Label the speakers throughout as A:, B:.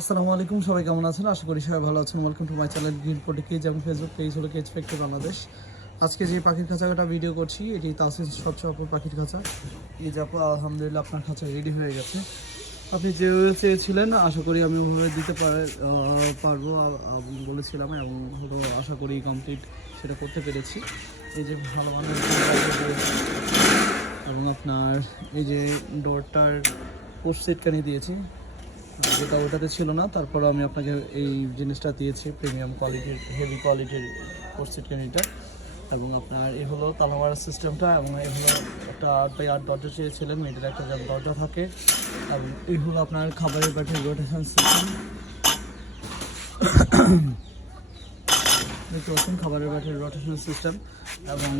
A: আসসালামু আলাইকুম, সবাই কেমন আছেন? আশা করি সবাই ভালো আছেন। Welcome to my channel green পোর্টে cage এবং ফেসবুক পেজ হলো কেজ ফ্যাক্টরি বাংলাদেশ আজকে যে পাখির খাঁচাটা ভিডিও করছি, এটি তাসিস সবচেয়ে আপুর পাখির খাঁচা। এই যে আলহামদুলিল্লাহ আপনার খাঁচা রেডি হয়ে গেছে। আপনি যে চেয়েছিলেন, আশা করি আমি ওভাবে দিতে পারে পারব বলেছিলাম এবং হলো আশা করি কমপ্লিট সেটা করতে পেরেছি। এই যে ভালো মানের এবং আপনার এই যে ডোরটার পোস্ট সেটখানি দিয়েছি। যেটা ওটাতে ছিল না তারপর আমি আপনাকে এই জিনিসটা দিয়েছি প্রিমিয়াম কোয়ালিটির হেভি কোয়ালিটির কোর্সেট ক্যানিটা এবং আপনার এ হলো তালামার সিস্টেমটা এবং এ হলো একটা আট বাই আট দরজা চেয়েছিলেন মেয়েদের একটা যেন দরজা থাকে। এবং এই হলো আপনার খাবারের ব্যাটারি রোটেশন সিস্টেম দেখতে পাচ্ছেন খাবারের ব্যাটের রোটেশন সিস্টেম এবং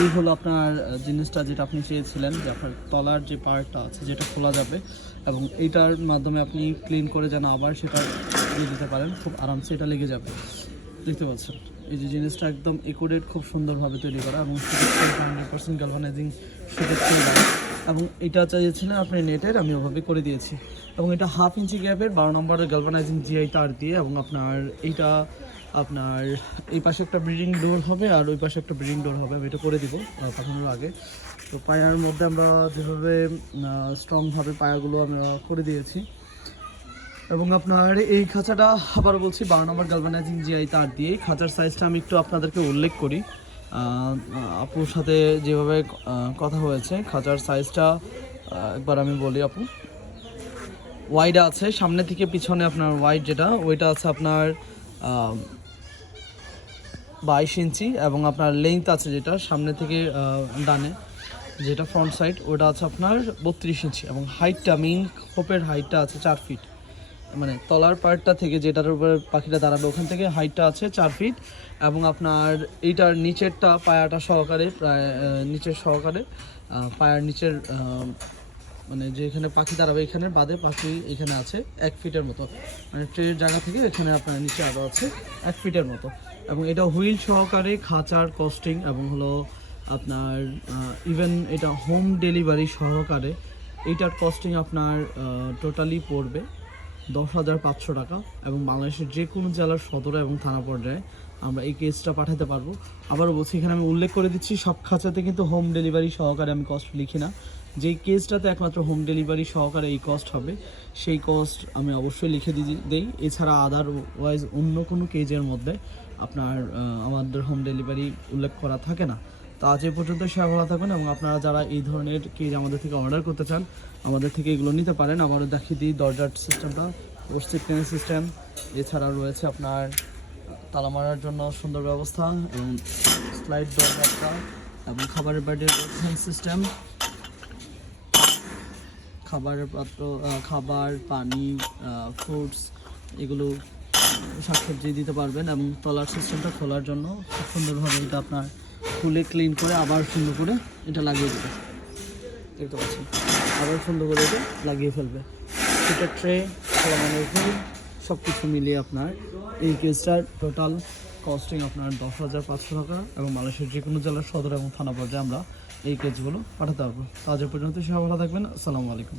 A: এই হলো আপনার জিনিসটা যেটা আপনি চেয়েছিলেন যে আপনার তলার যে পার্টটা আছে যেটা খোলা যাবে এবং এইটার মাধ্যমে আপনি ক্লিন করে যেন আবার সেটা দিয়ে দিতে পারেন, খুব আরামসে এটা লেগে যাবে। দেখতে পাচ্ছেন? এই যে জিনিসটা একদম একুরেট খুব সুন্দরভাবে তৈরি করা এবং হান্ড্রেড পার্সেন্ট গ্যালভানাইজিং সুযোগ এবং এটা চাইছিলেন আপনি নেটের আমি ওভাবে করে দিয়েছি। এবং এটা হাফ ইঞ্চি গ্যাপের বারো নম্বরের গ্যালভানাইজিং জিআই তার দিয়ে এবং আপনার এইটা আপনার এই পাশে একটা ব্রিডিং ডোর হবে আর ওই পাশে একটা ব্রিডিং ডোর হবে, আমি এটা করে দিব পাঠানোর আগে। তো পায়ার মধ্যে আমরা যেভাবে স্ট্রংভাবে পায়াগুলো আমরা করে দিয়েছি। এবং আপনার এই খাঁচাটা আবার বলছি, বারো নম্বর গালভানাইজিং জিআই তার দিয়ে খাঁচার সাইজটা আমি একটু আপনাদেরকে উল্লেখ করি। আপুর সাথে যেভাবে কথা হয়েছে, খাঁচার সাইজটা একবার আমি বলি আপু। ওয়াইড আছে, সামনে থেকে পিছনে আপনার ওয়াইড যেটা, ওইটা আছে আপনার বাইশ ইঞ্চি এবং আপনার লেন্থ আছে যেটা সামনে থেকে ডানে, যেটা ফ্রন্ট সাইড ওটা আছে আপনার বত্রিশ ইঞ্চি এবং হাইটটা মেইন খোপের হাইটটা আছে চার ফিট মানে তলার পার্টটা থেকে যেটার উপরে পাখিটা দাঁড়াবে, ওখান থেকে হাইটটা আছে চার ফিট এবং আপনার এইটার নিচেরটা পায়াটা সহকারে প্রায় নিচের সহকারে পায়ার নিচের মানে যে এখানে পাখি দাঁড়াবে এখানে, বাদে পাখি এখানে আছে এক ফিটের মতো। মানে ট্রেনের জায়গা থেকে এখানে আপনার নিচে আরও আছে এক ফিটের মতো। এবং এটা হুইল সহকারে খাঁচার কস্টিং এবং হলো আপনার ইভেন এটা হোম ডেলিভারি সহকারে এইটার কস্টিং আপনার টোটালি পড়বে দশ হাজার পাঁচশো টাকা এবং বাংলাদেশের যে কোনো জেলার সদর এবং থানা পর্যায়ে আমরা এই কেসটা পাঠাতে পারব। আবারও বলছি, এখানে আমি উল্লেখ করে দিচ্ছি, সব খাঁচাতে কিন্তু হোম ডেলিভারি সহকারে আমি কস্ট লিখি না। যেই কেসটাতে একমাত্র হোম ডেলিভারি সহকারে এই কস্ট হবে, সেই কস্ট আমি অবশ্যই লিখে দিই দেই। এছাড়া আদারওয়াইজ অন্য কোনো কেজের মধ্যে আপনার আমাদের হোম ডেলিভারি উল্লেখ করা থাকে না। তো আজ এই পর্যন্ত সবাই ভালো থাকবেন এবং আপনারা যারা এই ধরনের কেজ আমাদের থেকে অর্ডার করতে চান, আমাদের থেকে এগুলো নিতে পারেন। আবারও দেখিয়ে দিই দরজার সিস্টেমটা ট্রেন সিস্টেম এছাড়া রয়েছে আপনার তালা মারার জন্য সুন্দর ব্যবস্থা এবং স্লাইড দরজাটা এবং খাবারের ব্যাডের সিস্টেম খাবারের পাত্র খাবার, পানি ফ্রুটস এগুলো শাকসবজি দিতে পারবেন এবং তলার সিস্টেমটা খোলার জন্য খুব সুন্দরভাবে এটা আপনার খুলে ক্লিন করে আবার সুন্দর করে এটা লাগিয়ে দেবে। দেখতে পাচ্ছেন? আবার সুন্দর করে এটা লাগিয়ে ফেলবে। সেটা ট্রে সব কিছু মিলিয়ে আপনার এই কেসটার টোটাল কস্টিং আপনার দশ হাজার পাঁচশো টাকা এবং মালয়েশিয়ার যে কোনো জেলার সদর এবং থানা পর্যায়ে আমরা এই কেসগুলো পাঠাতে পারব। তো আজ পর্যন্ত সবাই ভালো থাকবেন। আসসালামু আলাইকুম।